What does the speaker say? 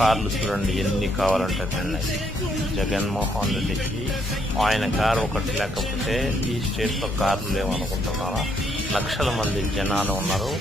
కార్లు చూడండి ఎన్ని కావాలంటే ఉన్నాయి. జగన్మోహన్ రెడ్డికి ఆయన కారు ఒకటి లేకపోతే ఈ స్టేట్లో కార్లు లేవనుకుంటున్నారా? లక్షల మంది జనాలు ఉన్నారు.